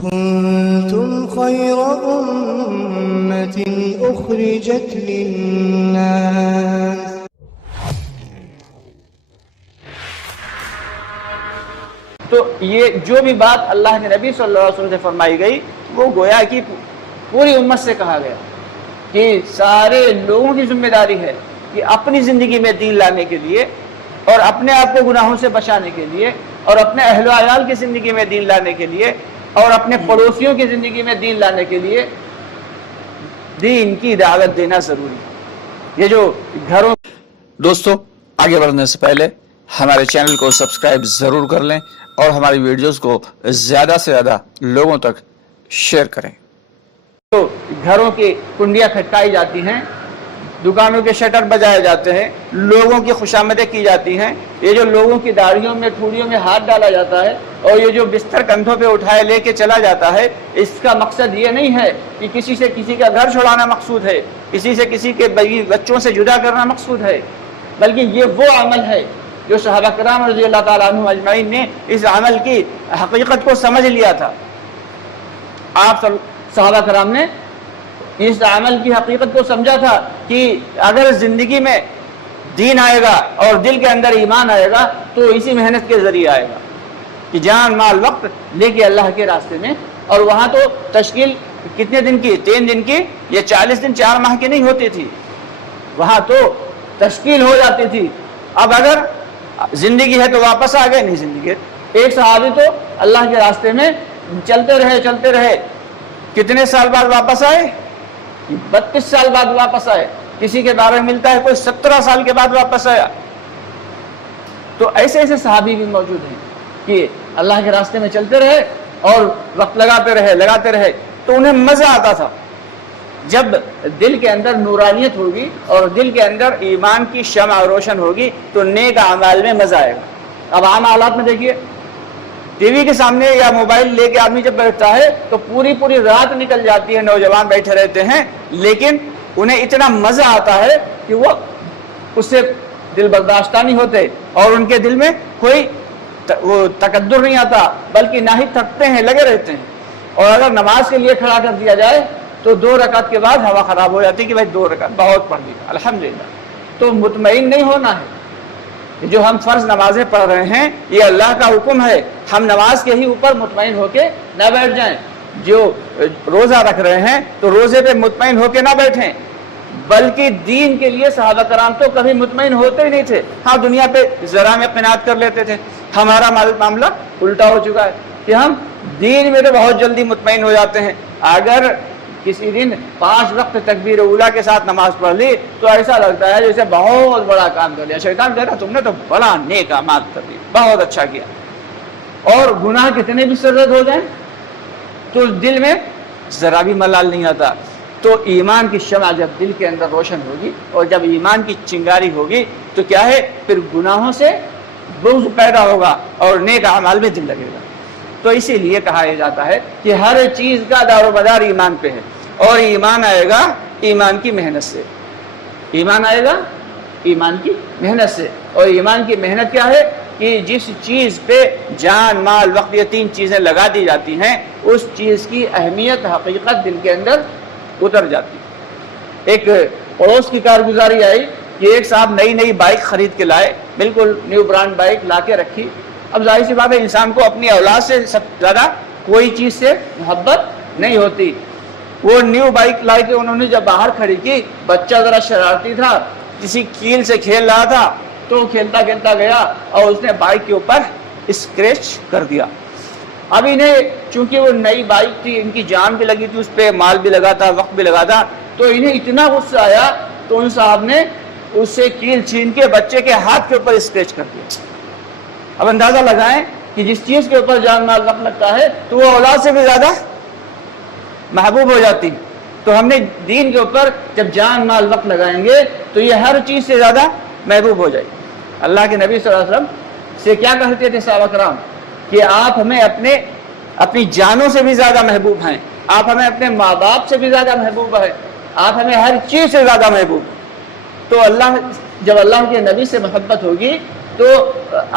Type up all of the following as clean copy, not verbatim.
كنتم خير أمة أخرجت للناس تو یہ جو بھی بات اللہ کے نبی صلی اللہ علیہ وسلم سے فرمائی گئی وہ گویا کہ پوری امت سے کہا گیا کہ سارے لوگوں کی ذمہ داری ہے کہ اپنی زندگی میں دین لانے کے لیے اور اپنے آپ کو گناہوں سے بچانے کے لیے اور اپنے اہل و عیال کی زندگی میں دین لانے کے لیے اور اپنے پڑوسیوں کی زندگی میں دین لانے کے لیے دین کی دعوت دینا ضروری ہے۔ یہ جو گھروں دوستو آگے بڑھنے سے پہلے ہمارے چینل کو سبسکرائب ضرور کر لیں اور ہماری ویڈیوز کو زیادہ سے زیادہ لوگوں تک شیئر کریں۔ تو گھروں کی کنڈیاں کھٹکائی جاتی ہیں، دکانوں کے شٹر بجائے جاتے ہیں، لوگوں کی خوشامدیں کی جاتی ہیں، یہ جو لوگوں کی داڑھیوں میں ٹھوڑیوں میں ہاتھ ڈالا جاتا ہے اور یہ جو بستر کندھوں پہ اٹھائے لے کے چلا جاتا ہے، اس کا مقصد یہ نہیں ہے کہ کسی سے کسی کا گھر چھڑانا مقصود ہے، کسی سے کسی کے بچوں سے جدا کرنا مقصود ہے، بلکہ یہ وہ عمل ہے جو صحابہ کرام رضی اللہ تعالیٰ عنہ اجمعین نے اس عمل کی حقیقت کو سمجھ لیا تھا۔ آپ صحابہ کرام نے اس عمل کی حقیقت کو سمجھا تھا کہ اگر زندگی میں دین آئے گا اور دل کے اندر ایمان آئے گا تو اسی محنت کے ذریعے آئے گا کہ جان مال وقت لے کے اللہ کے راستے میں۔ اور وہاں تو تشکیل کتنے دن کی؟ 3 دن کی یا 40 دن 4 ماہ کی نہیں ہوتی تھی، وہاں تو تشکیل ہو جاتی تھی۔ اب اگر زندگی ہے تو واپس آ گئے، نہیں زندگی ہے۔ ایک صحابی تو اللہ کے راستے میں چلتے رہے کتنے سال بعد واپس آئے؟ 32 سال بعد واپس آئے۔ کسی کے بارے میں ملتا ہے کوئی 17 سال کے بعد واپس آیا۔ تو ایسے صحابی بھی موجود ہیں کہ اللہ کے راستے میں چلتے رہے اور وقت لگاتے رہے تو انہیں مزہ آتا تھا۔ جب دل کے اندر نورانیت ہوگی اور دل کے اندر ایمان کی شمع روشن ہوگی تو نیک اعمال میں مزہ آئے گا۔ اب عام حالات میں دیکھیے، ٹی وی کے سامنے یا موبائل لے کے آدمی جب بیٹھتا ہے تو پوری رات نکل جاتی ہے، نوجوان بیٹھے رہتے ہیں لیکن انہیں اتنا مزہ آتا ہے کہ وہ اس سے دل برداشتہ نہیں ہوتے اور ان کے دل میں کوئی وہ تکدر نہیں آتا، بلکہ نہ ہی تھکتے ہیں، لگے رہتے ہیں۔ اور اگر نماز کے لیے کھڑا کر دیا جائے تو 2 رکعت کے بعد ہوا خراب ہو جاتی ہے کہ بھائی 2 رکعت بہت پڑھ لی، الحمدللہ۔ تو مطمئن نہیں ہونا ہے۔ جو ہم فرض نمازیں پڑھ رہے ہیں یہ اللہ کا حکم ہے، ہم نماز کے ہی اوپر مطمئن ہو کے نہ بیٹھ جائیں۔ جو روزہ رکھ رہے ہیں تو روزے پہ مطمئن ہو کے نہ بیٹھیں، بلکہ دین کے لیے صحابہ کرام تو کبھی مطمئن ہوتے ہی نہیں تھے۔ ہاں دنیا پہ ذرا میں قناعت کر لیتے تھے، ہمارا معاملہ الٹا ہو چکا ہے کہ ہم دین میں تو بہت جلدی مطمئن ہو جاتے ہیں۔ اگر کسی دن 5 وقت تکبیر اولیٰ کے ساتھ نماز پڑھ لی تو ایسا لگتا ہے جیسے بہت بڑا کام کر لیا۔ شیطان کہہ رہا تم نے تو بڑا نیک اعمال کر لی، بہت اچھا کیا۔ اور گناہ کتنے بھی سرزد ہو جائیں تو دل میں ذرا بھی ملال نہیں آتا۔ تو ایمان کی شمع جب دل کے اندر روشن ہوگی اور جب ایمان کی چنگاری ہوگی تو کیا ہے، پھر گناہوں سے بغض پیدا ہوگا اور نیک اعمال میں دل لگے گا۔ تو اسی لیے کہا جاتا ہے کہ ہر چیز کا دار و مدار ایمان پہ ہے، اور ایمان آئے گا ایمان کی محنت سے۔ ایمان آئے گا ایمان کی محنت سے، اور ایمان کی محنت کیا ہے کہ جس چیز پہ جان مال وقت یہ 3 چیزیں لگا دی جاتی ہیں اس چیز کی اہمیت حقیقت دل کے اندر اتر جاتی ہے۔ ایک پڑوس کی کارگزاری آئی کہ ایک صاحب نئی بائک خرید کے لائے، بالکل نیو برانڈ بائک لا کے رکھی۔ اب ظاہر سی بات ہے انسان کو اپنی اولاد سے سب زیادہ کوئی چیز سے محبت نہیں ہوتی۔ وہ نیو بائک لائے کے انہوں نے جب باہر کھڑی کی، بچہ ذرا شرارتی تھا، کسی کیل سے کھیل رہا تھا تو کھیلتا گیا اور اس نے بائک کے اوپر اسکریچ کر دیا۔ اب انہیں چونکہ وہ نئی بائک تھی، ان کی جان بھی لگی تھی، اس پہ مال بھی لگا تھا، وقت بھی لگا تھا، تو انہیں اتنا غصہ آیا تو ان صاحب نے اس سے کیل چھین کے بچے کے ہاتھ کے اوپر اسکریچ کر دیا۔ اب اندازہ لگائیں کہ جس چیز کے اوپر جان مال وقت لگتا ہے تو وہ اولاد سے بھی زیادہ محبوب ہو جاتی۔ تو ہم نے دین کے اوپر جب جان مال وقت لگائیں گے تو یہ ہر چیز سے زیادہ محبوب ہو جائے گی۔ اللہ کے نبی صلی اللہ علیہ وسلم سے کیا کہتے تھے صحابہ کرام کہ آپ ہمیں اپنی جانوں سے بھی زیادہ محبوب ہیں، آپ ہمیں اپنے ماں باپ سے بھی زیادہ محبوب ہیں، آپ ہمیں ہر چیز سے زیادہ محبوب ہیں۔ تو جب اللہ کے نبی سے محبت ہوگی تو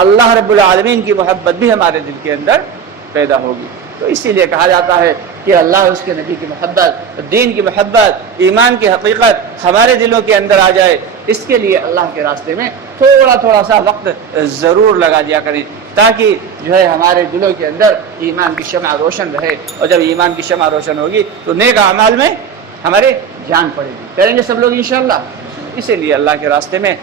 اللہ رب العالمین کی محبت بھی ہمارے دل کے اندر پیدا ہوگی۔ تو اسی لیے کہا جاتا ہے کہ اللہ اس کے نبی کی محبت، دین کی محبت، ایمان کی حقیقت ہمارے دلوں کے اندر آ جائے، اس کے لیے اللہ کے راستے میں تھوڑا سا وقت ضرور لگا دیا کریں، تاکہ جو ہے ہمارے دلوں کے اندر ایمان کی شمع روشن رہے، اور جب ایمان کی شمع روشن ہوگی تو نیک اعمال میں ہمارے جان پڑے گی، کریں گے سب لوگ انشاءاللہ۔ اسی لیے اللہ کے راستے میں